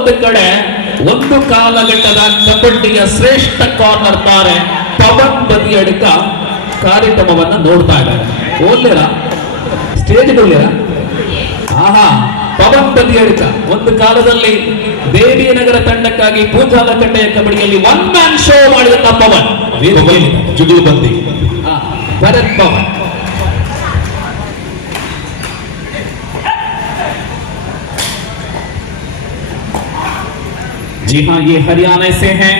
ಒಂದು ಕಡೆ ಒಂದು ಕಾಲಘಟ್ಟದ ಕಬಡ್ಡಿಯ ಶ್ರೇಷ್ಠ ಕಾರ್ನರ್ ತಾರೆ ಪವನ್ ಬದಿಯಡ್ಕ ಕಾರ್ಯಕ್ರಮವನ್ನ ನೋಡ್ತಾ ಇದ್ದಾರೆ. ಓದ್ಲಿರ ಸ್ಟೇಜ್ ಕೊಡ್ಲಿರ? ಆಹಾ, ಪವನ್ ಬದಿಯಡ್ಕ ಒಂದು ಕಾಲದಲ್ಲಿ ದೇವಿನಗರ ತಂಡಕ್ಕಾಗಿ ಪೂಜಾದ ಕಟ್ಟೆಯ ಕಬಡ್ಡಿಯಲ್ಲಿ ಒನ್ ಮ್ಯಾನ್ ಶೋ ಮಾಡಿದಂತ ಪವನ್ ಜುಗಲ್ಬಂದಿ ಭರತ್ ಪವನ್. जी हाँ, ये हरियाणा से हैं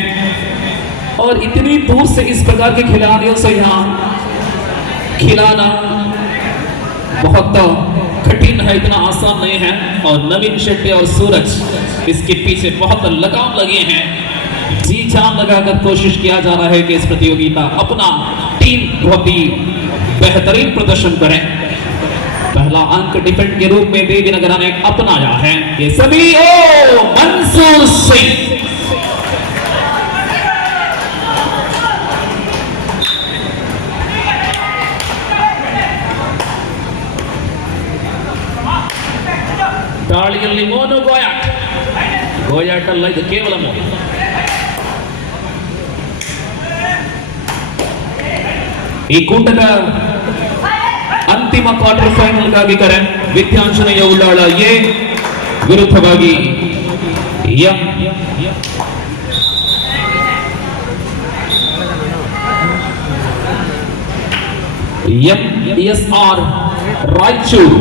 और इतनी दूर से इस प्रकार के खिलाड़ियों से यहाँ खिलाना बहुत कठिन है, इतना आसान नहीं है। और नवीन शेट्टी और सूरज इसके पीछे बहुत लगाम लगे हैं, जी जान लगाकर कोशिश किया जा रहा है कि इस प्रतियोगिता अपना टीम बहुत ही बेहतरीन प्रदर्शन करें। पहला अंक डिफेंड के रूप में देवीनगर ने अपनाया है। ये सभी मंसूर सिंह ತಾಳಿಯಲ್ಲಿ ಮೋನು ಗೋಯಾಟ್. ಗೋಯಾಟ್ ಅಲ್ಲ, ಇದು ಕೇವಲ ಮೋನು. ಈ ಕೂಟದ ಅಂತಿಮ ಕ್ವಾರ್ಟರ್ ಫೈನಲ್ಗಾಗಿ ಕರೆ ವಿದ್ಯಾಂಜನೆಯ ಉಳ್ಳಾಳ ಎ ವಿರುದ್ಧವಾಗಿ ಎಂಎಸ್ಆರ್ ರಾಯಚೂರು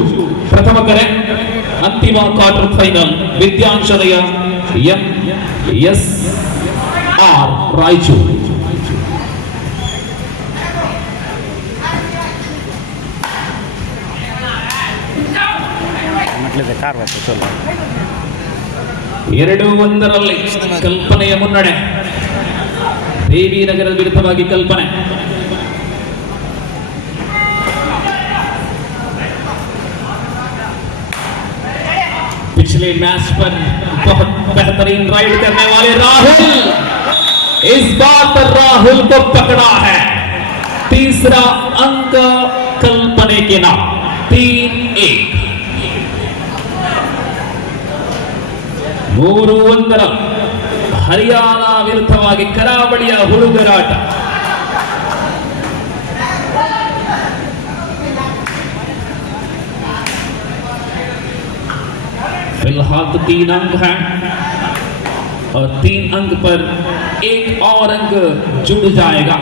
ಪ್ರಥಮ ಕರೆ. ಅಂತಿಮ ಕ್ವಾರ್ಟರ್ ಫೈನಲ್ ವಿದ್ಯಾಂಜನೆಯ ಎಂಎಸ್ಆರ್ ರಾಯಚೂರು. ಎರಡು ಒಂದರಲ್ಲಿ ಕಲ್ಪನೆಯ ಮುನ್ನಡೆ. ದೇವಿನಗರದ ವಿರುದ್ಧವಾಗಿ ಕಲ್ಪನೆ. पिछले मैच पर बहुत बेहतरीन राइड करने वाले राहुल, इस बार राहुल को पकड़ा है। तीसरा अंक कल्पने के नाम, 3-1. 3-1 ಹರಿಯಾಣ ವಿರುದ್ಧವಾಗಿ ಕರಾವಳಿಯ ಹುಡುಗರಾಟ. फिलहाल तो 3 अंक हैं और 3 अंक पर एक और अंक जुड़ जाएगा.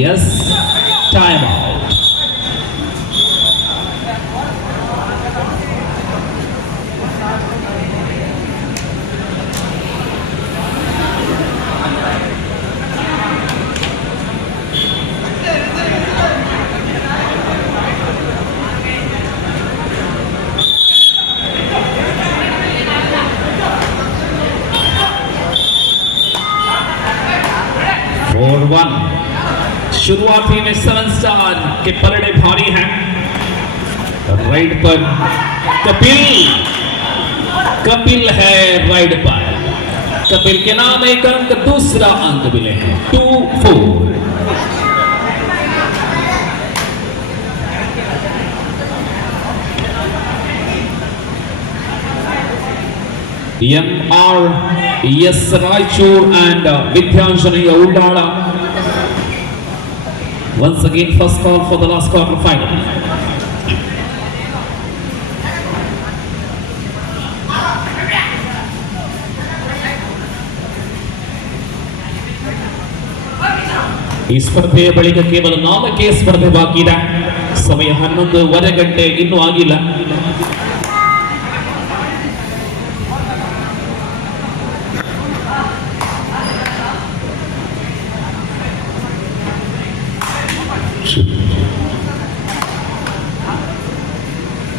Yes, time out. शुरुआती में 7 स्टार के पलड़े भारी हैं. राइड पर कपिल है. राइड पर कपिल के नाम एक अंक, दूसरा अंक मिले 2-4. MRS Raichur and Vidyanjana Ullala. Once again, first call for the last quarter final. ಈ ಸ್ಪರ್ಧೆಯ ಬಳಿಕ ಕೇವಲ 4 ಸ್ಪರ್ಧೆ ಬಾಕಿ ಇದೆ. ಸಮಯ 11:15 ಗಂಟೆ ಇನ್ನೂ ಆಗಿಲ್ಲ.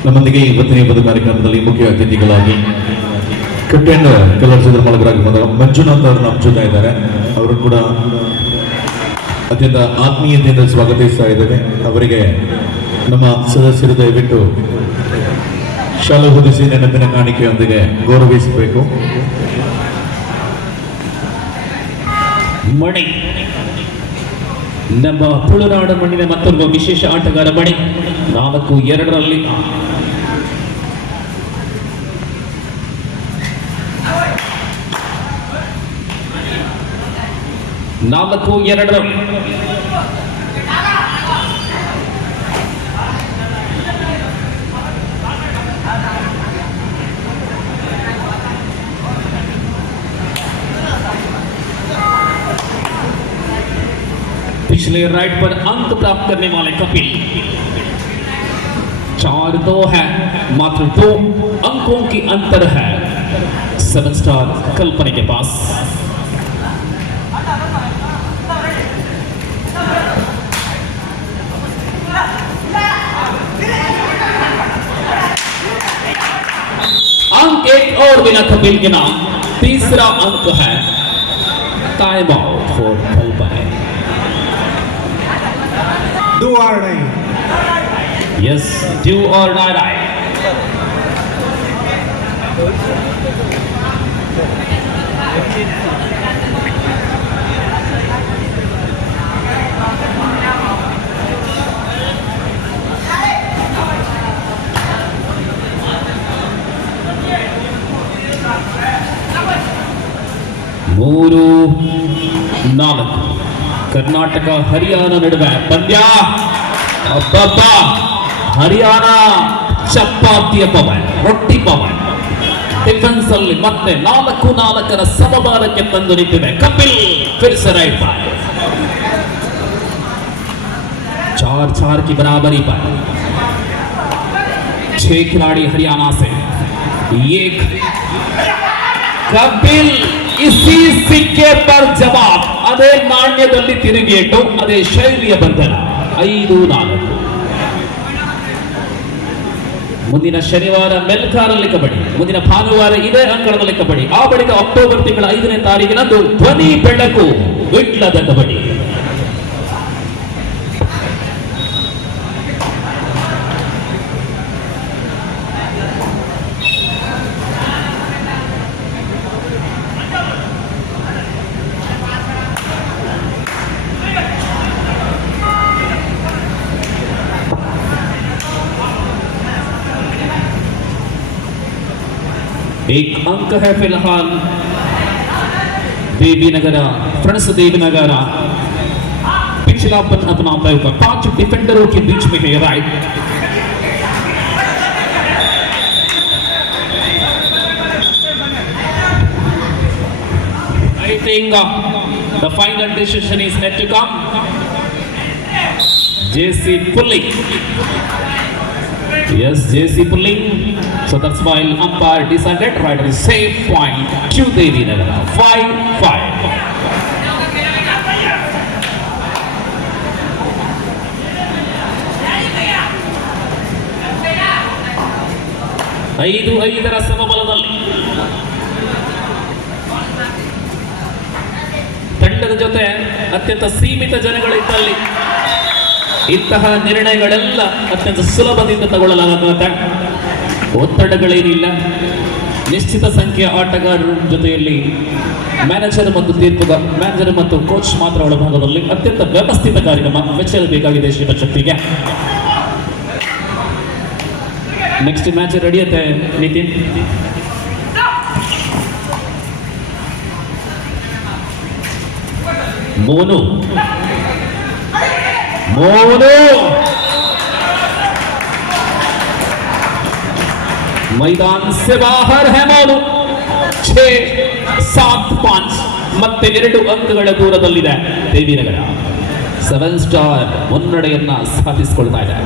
ನಮ್ಮೊಂದಿಗೆ ಇವತ್ತಿನ ಈ ಕಾರ್ಯಕ್ರಮದಲ್ಲಿ ಮುಖ್ಯ ಅತಿಥಿಗಳಾಗಿ ಕಟ್ಟೆಂಡ ಕಲರ್ ಚಂದ್ರಮಲಗರಾಗಿರುವಂತಹ ಮಂಜುನಾಥ್ ಅವರು ನಮ್ಮ ಜೊತೆ ಇದ್ದಾರೆ. ಅವರು ಕೂಡ ಅತ್ಯಂತ ಆತ್ಮೀಯತೆಯಿಂದ ಸ್ವಾಗತಿಸ್ತಾ ಇದ್ದೇವೆ. ಅವರಿಗೆ ನಮ್ಮ ಸದಸ್ಯರು ದಯವಿಟ್ಟು ಶಾಲು ಹೊದಿಸಿ ನೆನಪಿನ ಕಾಣಿಕೆಯೊಂದಿಗೆ ಗೌರವಿಸಬೇಕು. ಮಣಿ ನಮ್ಮ ತುಳುನಾಡು ಮಣ್ಣಿನ ಮತ್ತೊಂದು ವಿಶೇಷ ಆಟಗಾರ ಮಣಿ 4-2 4-2 पिछले राइट पर अंक प्राप्त करने वाले कपिल 4-2 है, मात्र 2 अंकों की अंतर है 7 स्टार कल्पना के पास। अंक एक और बिना कपिल के नाम, तीसरा अंक है time out for Kalpana. Do or die. Yes, do or die. ಮೂರು 4 ಕರ್ನಾಟಕ ಹರಿಯಾಣ ನಡುವೆ ಪಂದ್ಯ। ಅಬ್ಬಬ್ಬ, ಹರಿಯಾಣ ಚಪಾತಿಯ ಪವನ್, ರೊಟ್ಟಿ ಪವನ್ ಡಿಫೆನ್ಸ್ ಅಲ್ಲಿ ಮತ್ತೆ 4-4 ಸಮಬಾರಕ್ಕೆ ತಂದು ನಿಂತಿದೆ ಕಪಿಲ್। फिर से राइट पर 4-4 की बराबरी पर 6 खिलाड़ी हरियाणा से, एक ಕಪಿಲ್ इसी सिक्के पर जवाब, ಅದೇ ನಾಣ್ಯದಲ್ಲಿ ತಿರುಗೇಟು, ಅದೇ ಶೈಲಿಯ ಬಂಧನ। 5-4 ಮುಂದಿನ ಶನಿವಾರ ಮೆಲ್ಕಾರಲ್ಲಿ ಕಬಡ್ಡಿ, ಮುಂದಿನ ಭಾನುವಾರ ಇದೇ ಅಂಕಣದಲ್ಲಿ ಕಬಡ್ಡಿ, ಆ ಬಳಿಕ ಅಕ್ಟೋಬರ್ ತಿಂಗಳ 5ನೇ ತಾರೀಕಿನಂದು ಧ್ವನಿ ಬೆಳಕು ವಿಟ್ಲದ ಕಬಡ್ಡಿ। एक अंक है फिलहाल देवीनगर, फ्रेंड्स देवीनगर पिछलापन अपनाता हुआ 5 डिफेंडरों के बीच में है right. I think the final decision is yet to come. JC pulling. Yes, JC pulling. So that's why umpire decided rider is safe, point to Devinagara. 5-5. ಐದರ ಸಮಬಲದಲ್ಲಿ ತಂಡದ ಜೊತೆ ಅತ್ಯಂತ ಸೀಮಿತ ಜನಗಳಿದ್ದಲ್ಲಿ ಇಂತಹ ನಿರ್ಣಯಗಳೆಲ್ಲ ಅತ್ಯಂತ ಸುಲಭದಿಂದ ತಗೊಳ್ಳಲಾಗುತ್ತದೆ, ಒತ್ತಡಗಳೇನಿಲ್ಲ। ನಿಶ್ಚಿತ ಸಂಖ್ಯೆಯ ಆಟಗಾರರ ಜೊತೆಯಲ್ಲಿ ಮ್ಯಾನೇಜರ್ ಮತ್ತು ಕೋಚ್ ಮಾತ್ರ ಒಳಭಾಗದಲ್ಲಿ ಅತ್ಯಂತ ವ್ಯವಸ್ಥಿತ ಕಾರ್ಯಕ್ರಮ ಮೆಚ್ಚಲೇಬೇಕಾಗಿದೆ ಶಿವಶಕ್ತಿಗೆ। ನೆಕ್ಸ್ಟ್ ಮ್ಯಾಚ್ ರೆಡಿಯತ್ತೆ ನಿತಿನ್? मोनू मैदान से बाहर है मोनू। 6-7-5 ಮತ್ತೆ 2 ಅಂಕಗಳ ದೂರದಲ್ಲಿದೆ ದೇವಿನಗರ। 7 ಸ್ಟಾರ್ ಮುನ್ನಡೆಯನ್ನ ಸಾಧಿಸಿಕೊಳ್ತಾ ಇದೆ।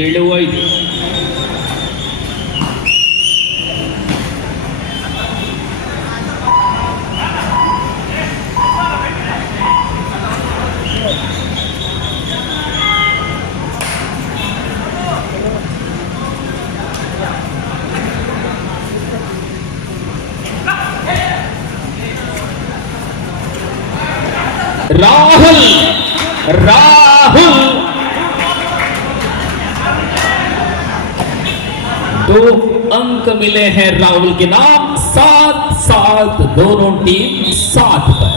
ಏಳು 5 राहुल 2 अंक मिले हैं राहुल के नाम। 7-7 दोनों टीम 7 पर।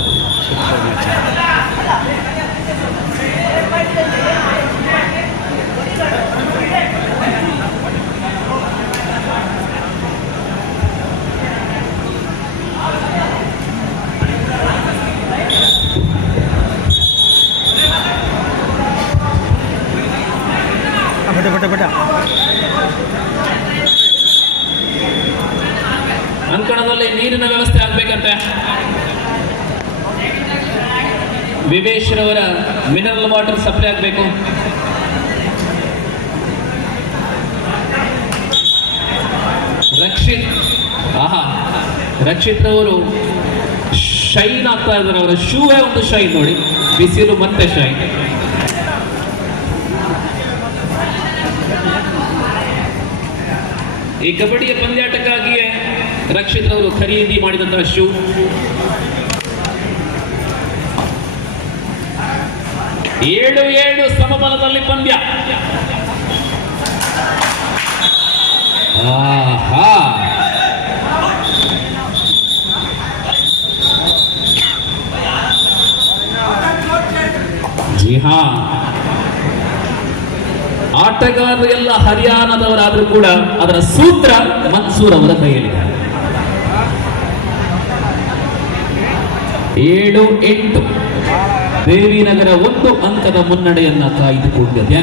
बेटा ಅಂಕಣದಲ್ಲಿ ನೀರಿನ ವ್ಯವಸ್ಥೆ ಆಗಬೇಕಂತೆ. ವಿವೇಶ್ರವರ ಮಿನರಲ್ ವಾಟರ್ ಸಪ್ಲೈ ಆಗಬೇಕು. ರಕ್ಷಿತ್ ರವರು ಶೈನ್ ಆಗ್ತಾ ಇದ್ದಾರೆ. ಅವರ ಶೂವೇ ಒಂದು ಶೈನ್ ನೋಡಿ, ಬಿಸಿಲು ಮತ್ತೆ ಶೈನ್. ಈ ಕಬಡ್ಡಿಯ ಪಂದ್ಯಾಟಕ್ಕಾಗಿಯೇ ರಕ್ಷಿತ್ ರವರು ಖರೀದಿ ಮಾಡಿದಂತಹ ಶೂ. ಏಳು ಏಳು ಸಮಬಲದಲ್ಲಿ ಪಂದ್ಯ. ಆಹಾ, ಜಿ ಹಾ, ಆಟಗಾರರು ಎಲ್ಲ ಹರಿಯಾಣದವರಾದ್ರೂ ಕೂಡ ಅದರ ಸೂತ್ರ ಮನ್ಸೂರ್ ಅವರ ಕೈಯಲ್ಲಿದೆ. 7-8 ದೇವಿನಗರ 1 ಅಂಕದ ಮುನ್ನಡೆಯನ್ನ ಕಾಯ್ದುಕೊಂಡಿದೆ.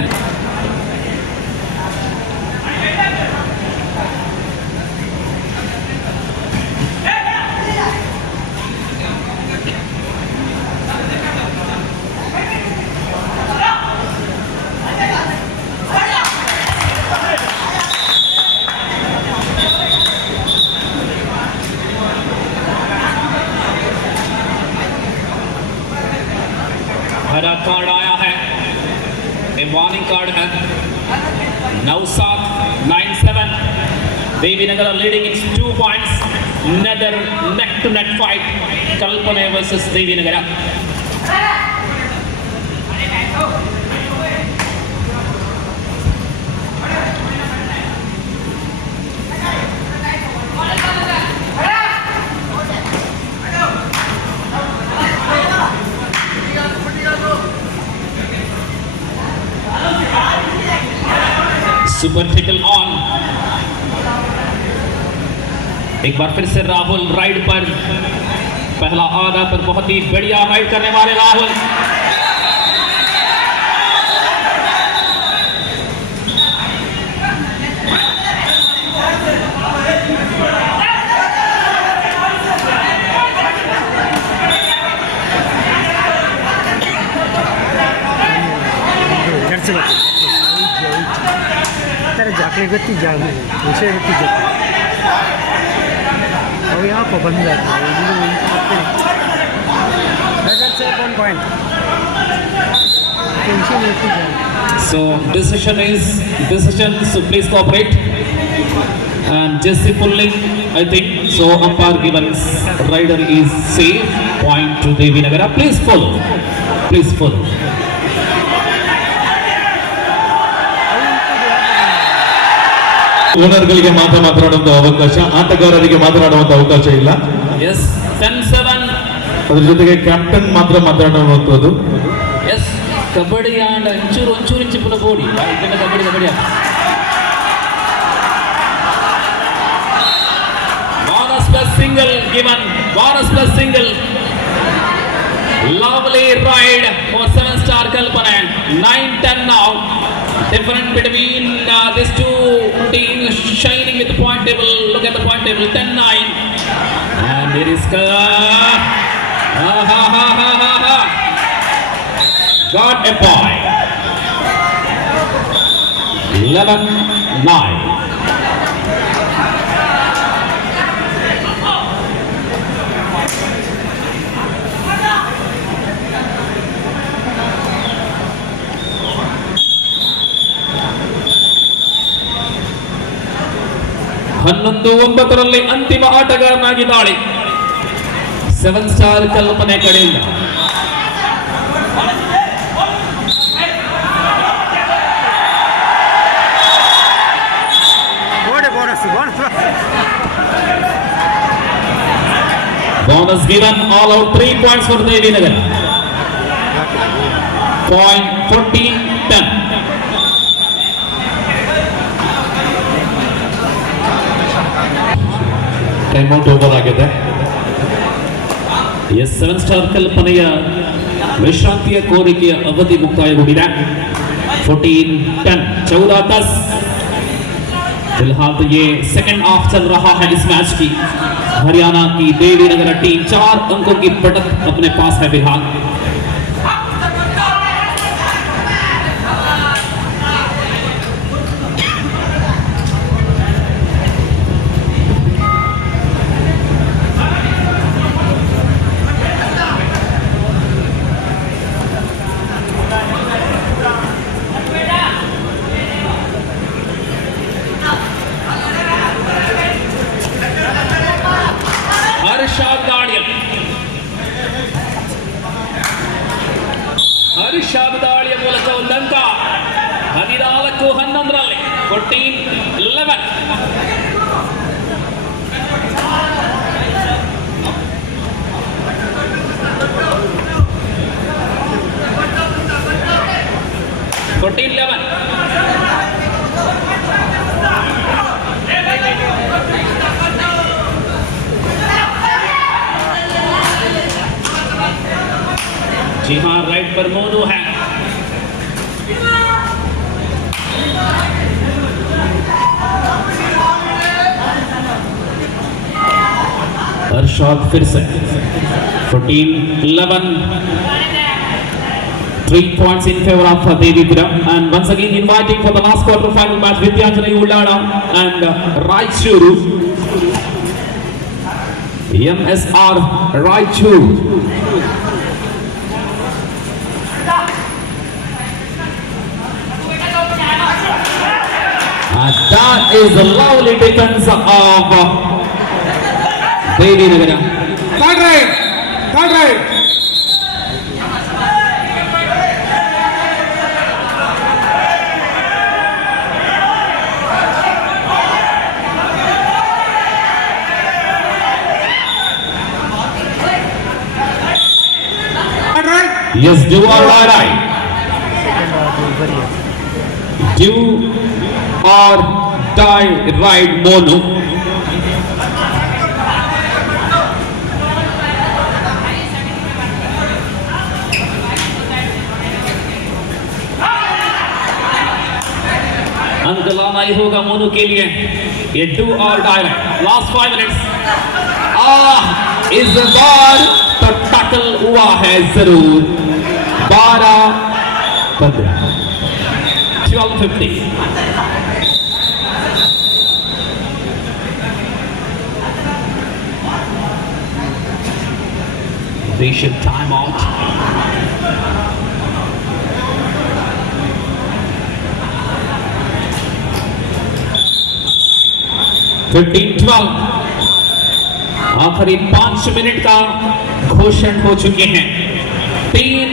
हरा कार्ड आया है, ये वार्निंग कार्ड है. Nausat 9-7. Devinagara leading its 2 points. Another neck to neck fight. Kalpana versus Devinagara. Super tackle on. एक बार फिर से राहुल राइड पर, पहला आधा पर बहुत ही बढ़िया राइड करने वाले राहुल. जाके गति जाने उसे गति जाती और यहाँ पर बन जाता है. Point So decision, so please cooperate. And Jesse pulling, I think so. Umpire given rider is safe. Point to Devinagara. Please follow. Please follow. ಓನರ್ಗಳಿಗೆ ಮಾತ್ರ ಮಾತನಾಡುವಂತ ಅವಕಾಶ, ಆಟಗಾರರಿಗೆ ಮಾತನಾಡುವಂತ ಅವಕಾಶ ಇಲ್ಲ. Yes, 10-7. ಅದ್ರ ಜೊತೆಗೆ ಕ್ಯಾಪ್ಟನ್ ಮಾತ್ರ ಮಾತನಾಡುವಂತದ್ದು. Yes, ಕಬಡ್ಡಿ ಆಂಡ್ ಒಂಚೂರು ಇಂಚು ಪುನಃ ಬೋಡಿ ಇದನ್ನ kabaddi. Bonus plus single given. Bonus plus single. Lovely ride for 7-star Kalpana. 9-10 now. Different between these two teams, shining with the point table. Look at the point table, 10-9. And it is got a point. 11-9. ಹನ್ನೊಂದು 9ರಲ್ಲಿ ಅಂತಿಮ ಆಟಗಾರನಾಗಿದ್ದಾಳೆ 7-star ಕಲ್ಪನೆ ಕಡೆಯಿಂದ. Bonus given, all out 3 points for Devi Nagar. Point 14-10. Time out over ಆಗಿದೆ. ಎಸ್ 7 ಸ್ಟಾರ್ ಕಲ್ಪನೆಯ ವಿಶ್ರಾಂತಿಯ ಕೋರಿಕೆಯ ಅವಧಿ ಮುಕ್ತಾಯಗೊಂಡಿದೆ. 14-10, 14-10. फिलहाल तो ये सेकंड हाफ चल रहा है इस मैच की. हरियाणा की देवी नगर टीम 4 अंकों की बढ़त अपने पास है फिलहाल. ಹರ್ಷಾದ್ ದಾಳಿಯ ಮೂಲಕ ಒಂದು ಅಂಕ. 14-11 14-11. जी हाँ, राइट पर मोनू है. हर्षाद फिर से 14-11. 3 points in favor of Devipura, and once again inviting for the last quarter final match Vidyanjana Ullada and Raichuru. MSR Raichuru. That is a lovely defense of Devi Nagar. Third right. Yes, do or die. Do or die, right, Monu. अंक लाना ही होगा मोनू के लिए. ये डू और डाई है. लास्ट 5 मिनट्स. इस बार तो टैकल हुआ है जरूर. 12-15. 12-15. They should time out. आखिरी 5 मिनट का घोषण हो चुके हैं. 3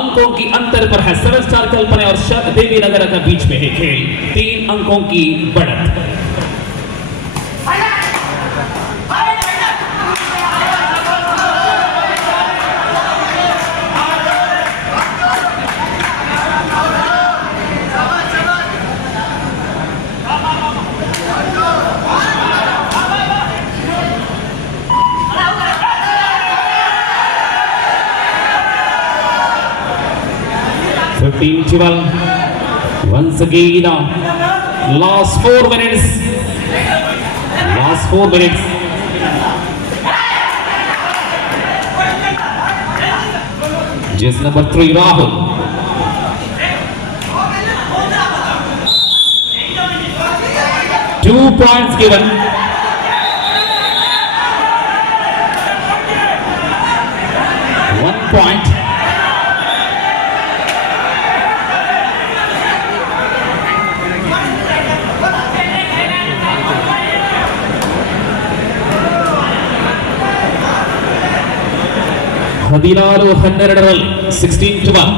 अंकों की अंतर पर है 7 स्टार कल्पना और देवी नगर के बीच में है खेल. 3 अंकों की बढ़त. Once again, last 4 minutes. Just number 3, Rahul. Two points given. One point. ಹದಿನಾರು 12 16-1.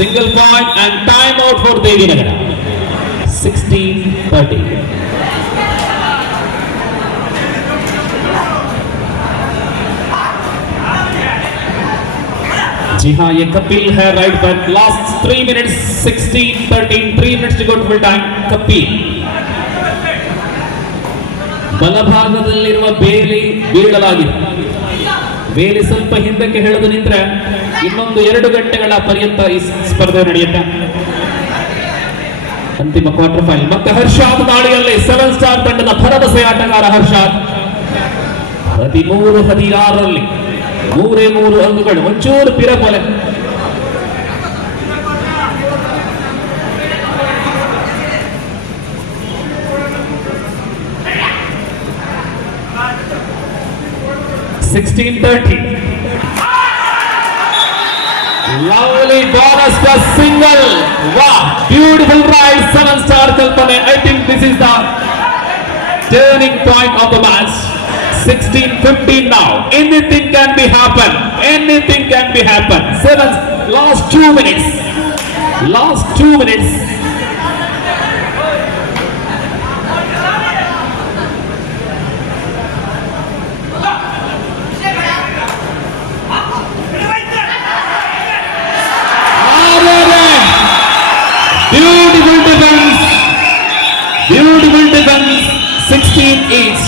Single point and time out for Devinagara. 16-30. जी हाँ, ये कपिल है राइट बैक. लास्ट 3 minutes 16-13. 3 minutes to go to full time. Kapil ಬಲಭಾಗದಲ್ಲಿರುವ ಬೇಲಿ ಬೀಳಲಾಗಿದೆ. ಬೇಲಿ ಸ್ವಲ್ಪ ಹಿಂದಕ್ಕೆ ಎಳೆದು ನಿಂತರೆ ಇನ್ನೊಂದು 2 ಗಂಟೆಗಳ ಪರ್ಯಂತ ಈ ಸ್ಪರ್ಧೆ ನಡೆಯುತ್ತೆ. ಅಂತಿಮ ಕ್ವಾರ್ಟರ್ ಫೈನಲ್. ಮತ್ತೆ ಹರ್ಷಾದ್ ದಾಳಿಯಲ್ಲಿ 7 ಸ್ಟಾರ್ ತಂಡದ ಭರವಸೆ ಆಟಗಾರ ಹರ್ಷಾದ್ 13-16ರಲ್ಲಿ 3 ಅಂಕಗಳು. ಒಂಚೂರು ಪಿರಪೊಲೆ. Lovely bonus plus single. Wow, beautiful ride. 7 star Kalpane. I think this is the turning point of the match. 16-15 now. Anything can be happen. Anything can be happen. 7 last 2 minutes. Last 2 minutes. Beautiful defense. Beautiful defense. 16 each.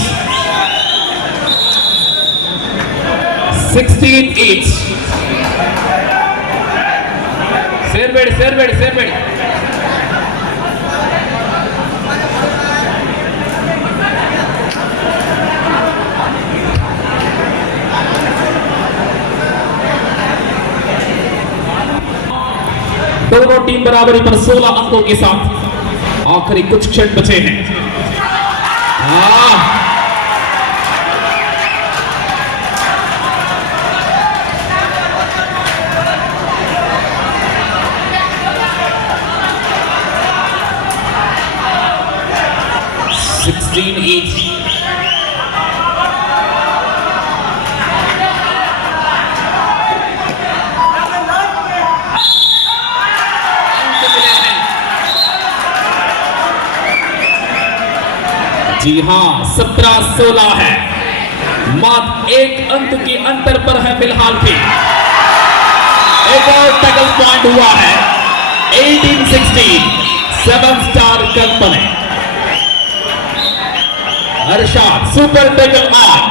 16 each. ಸೇರ್ಬೇಡಿ. दोनों टीम बराबरी पर 16 अंकों के साथ आखिरी कुछ क्षण बचे हैं. each. जी हाँ, 17-16 है. मात्र 1 अंक के अंतर पर है फिलहाल भी. एक और टैकल पॉइंट हुआ है. 18-16. 7 star company. Harshad super tackle on.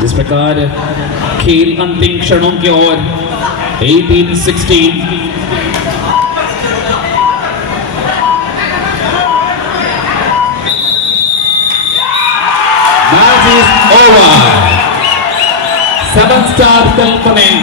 जिस प्रकार खेल अंतिम क्षणों की ओर 18-16. Match is over. 7 star Kalpane